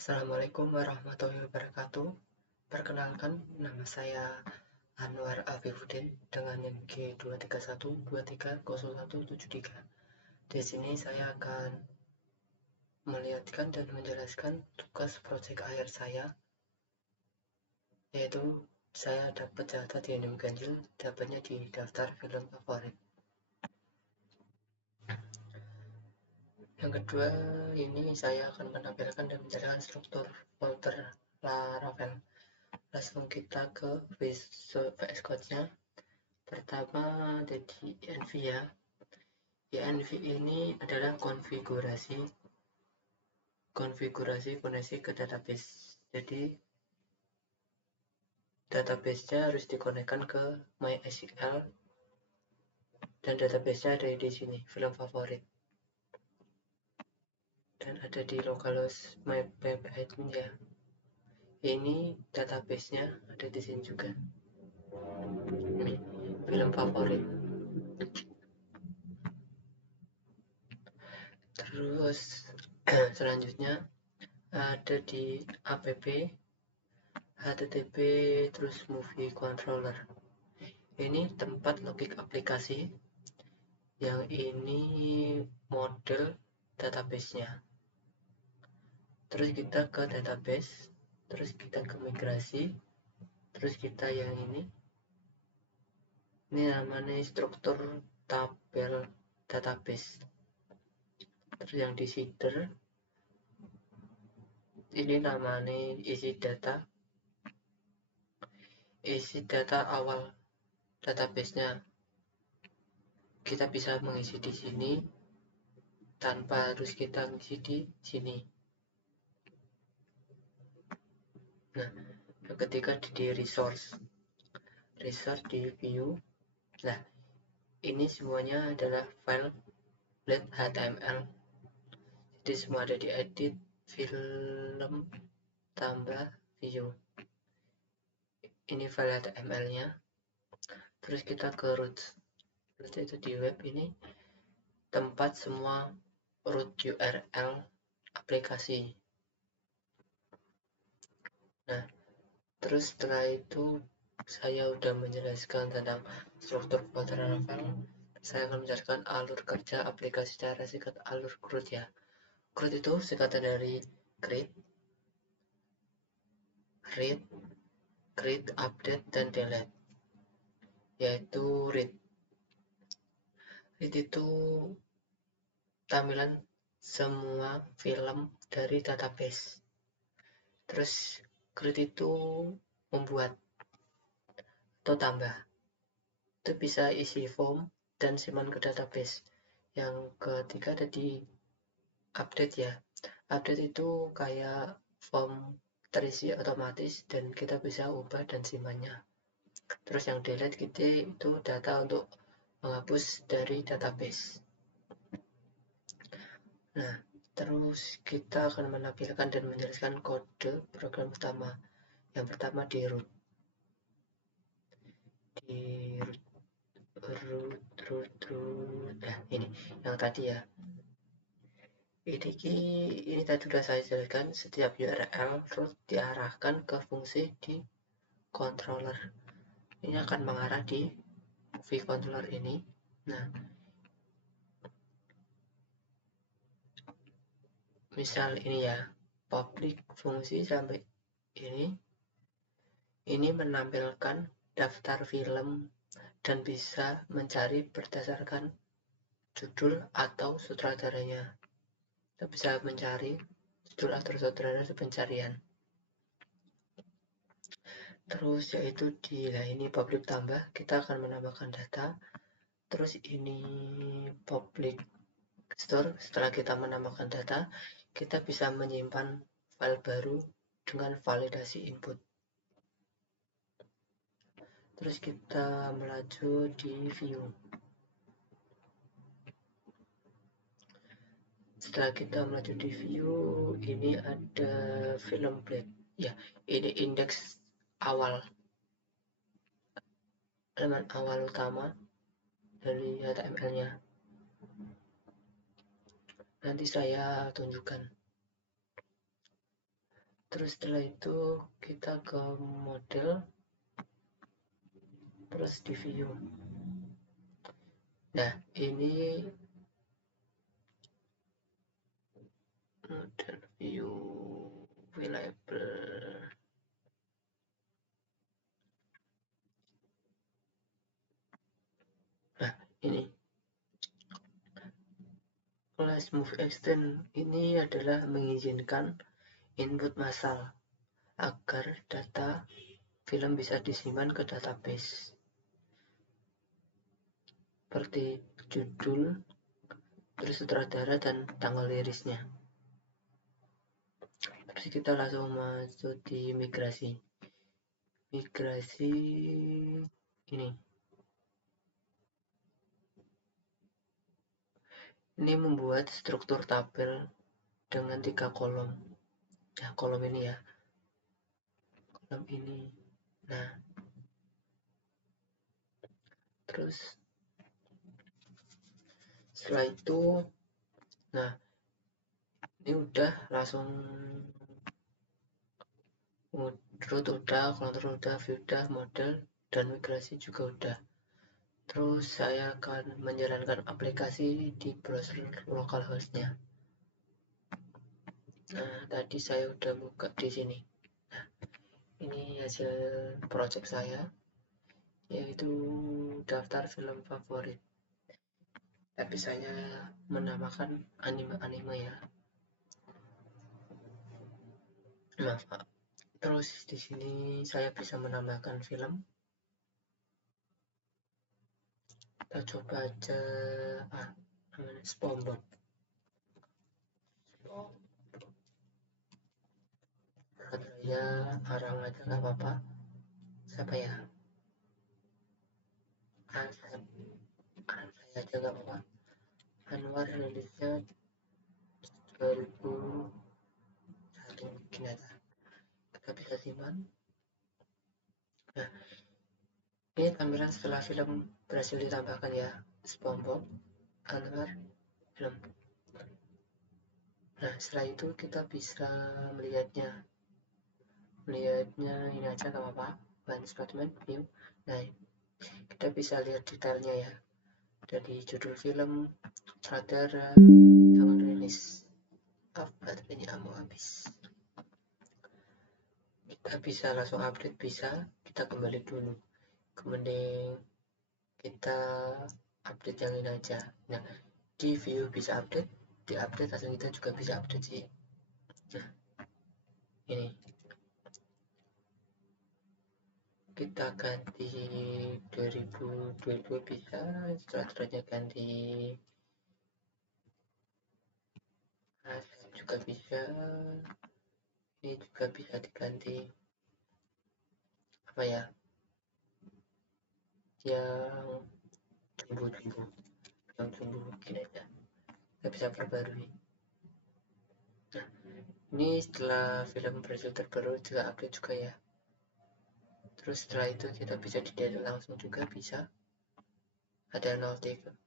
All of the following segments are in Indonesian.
Assalamualaikum warahmatullahi wabarakatuh. Perkenalkan, nama saya Anwar Afifuddin dengan NIM G231230173. Di sini saya akan melihatkan dan menjelaskan tugas proyek akhir saya, yaitu saya dapat jatah di NIM Ganjil, dapatnya di daftar film favorit. Yang kedua, ini saya akan menampilkan dan menjelaskan struktur folder Laravel. Langsung kita ke VS Code-nya. Pertama ada di env ya. Env ini adalah konfigurasi koneksi ke database. Jadi database-nya harus dikonekkan ke MySQL dan database-nya ada di sini, film favorit. Dan ada di localhost my.admin ya. Ini database-nya ada di sini juga. Ini film favorit. Terus selanjutnya ada di app HTTP terus movie controller. Ini tempat logik aplikasi. Yang ini model database-nya. Terus kita ke database, terus kita ke migrasi, terus kita yang ini namanya struktur tabel database. Terus yang di seeder ini namanya isi data awal database-nya. Kita bisa mengisi di sini tanpa harus kita ngisi di sini. Nah, yang ketiga di resource di view. Nah, ini semuanya adalah file .html. Jadi semua ada di edit, film, tambah, view. Ini file HTML-nya. Terus kita ke roots itu di web, ini tempat semua root URL aplikasi. Nah, terus setelah itu saya udah menjelaskan tentang struktur folder Laravel. Saya akan menjelaskan alur kerja aplikasi secara singkat. Alur CRUD ya. CRUD itu singkatan dari create, read, create, update, dan delete. Yaitu read. Read itu tampilan semua film dari database. Terus create itu membuat atau tambah. Itu bisa isi form dan simpan ke database. Yang ketiga ada di update ya. Update itu kayak form terisi otomatis dan kita bisa ubah dan simpannya. Terus yang delete itu data untuk menghapus dari database. Nah, terus kita akan menampilkan dan menjelaskan kode program utama. Yang pertama di root. Nah, ini yang tadi ya. Ini tadi sudah saya jelaskan, setiap URL root diarahkan ke fungsi di controller. Ini akan mengarah di vController ini. Nah, misal ini ya, public fungsi sampai ini menampilkan daftar film dan bisa mencari berdasarkan judul atau sutradaranya. Kita bisa mencari judul atau sutradara pencarian. Terus yaitu ini public tambah, kita akan menambahkan data. Terus ini public store, setelah kita menambahkan data, kita bisa menyimpan file baru dengan validasi input. Terus kita melaju di view. Setelah kita melaju di view, ini ada film plate. Ya, ini indeks awal, elemen awal utama dari HTML-nya. Nanti saya tunjukkan. Terus setelah itu kita ke model, terus di view. Nah, ini model view available. Nah, ini kelas move extend ini adalah mengizinkan input massal agar data film bisa disimpan ke database seperti judul, terus sutradara dan tanggal rilisnya. Terus kita langsung masuk di migrasi ini membuat struktur tabel dengan 3 kolom. Nah, kolom ini ya, kolom ini. Nah, terus setelah itu, nah ini udah langsung root udah, kontrol udah, view udah, model dan migrasi juga udah. Terus saya akan menjalankan aplikasi di browser localhost-nya. Nah, tadi saya udah buka di sini. Nah, ini hasil project saya, yaitu daftar film favorit. Tapi saya menamakan anime-anime ya. Maaf, Pak. Terus di sini saya bisa menambahkan film. Kita coba aja SpongeBob. Ya, orang aja nggak apa-apa. Siapa ya? Saya aja nggak apa-apa. Anwar rilisnya 2001 mungkin aja. Kita bisa simpan. Nah, ini tampilan setelah film berhasil ditambahkan ya. SpongeBob, Anwar, film. Nah, setelah itu kita bisa melihatnya ini aja nggak apa-apa. One statement view. Nah, kita bisa lihat detailnya ya, dari judul film, sutradara, tanggal rilis. Baterainya mau habis. Kita bisa langsung update, bisa kita kembali dulu, kemudian kita update yang ini aja. Nah, di view bisa update, di update langsung kita juga bisa update sih. Nah, ini kita ganti 2022 bisa, sutradaranya ganti juga bisa, ini juga bisa diganti apa ya, yang jumbo-jumbo, yang jumbo mungkin aja, nggak bisa perbarui. Nah, ini setelah film berhasil terbaru juga update juga ya. Terus setelah itu kita bisa di delete langsung juga bisa, ada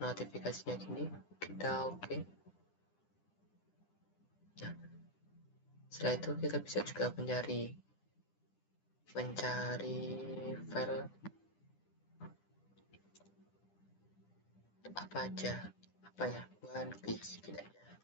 notifikasinya gini, kita oke. Nah, setelah itu kita bisa juga mencari file apa aja, apa ya, One Piece gitu aja.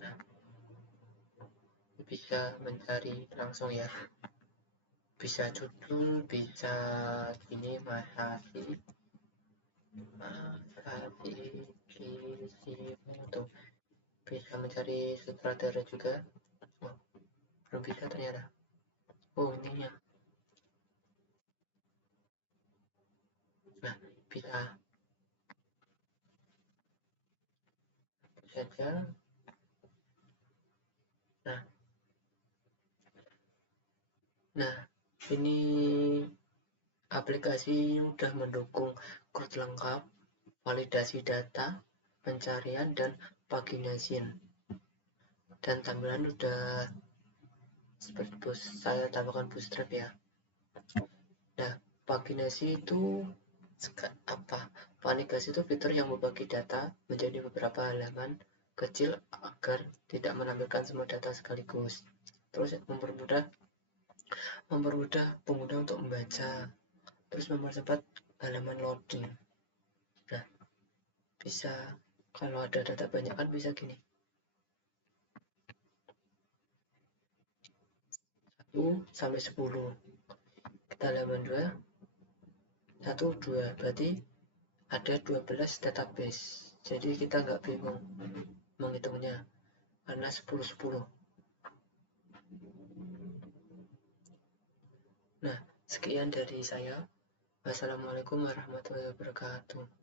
Nah, bisa mencari langsung ya, bisa judul, bisa ini Masashi Kishimoto, bisa mencari sutradara juga. Oh, belum bisa ternyata. Oh, ini ya. Nah, bisa saja. Nah, ini aplikasi udah mendukung code lengkap, validasi data, pencarian, dan pagination. Dan tampilan udah seperti saya tambahkan bootstrap ya. Nah, paginasi itu apa? Paginasi itu fitur yang membagi data menjadi beberapa halaman, kecil agar tidak menampilkan semua data sekaligus. Terus mempermudah pengguna untuk membaca, terus mempercepat halaman loading. Nah, bisa kalau ada data banyak kan bisa gini, 1 sampai 10, kita halaman 2, 1, 2, berarti ada 12 database. Jadi kita nggak bingung menghitungnya karena 10-10. Nah, sekian dari saya. Wassalamualaikum warahmatullahi wabarakatuh.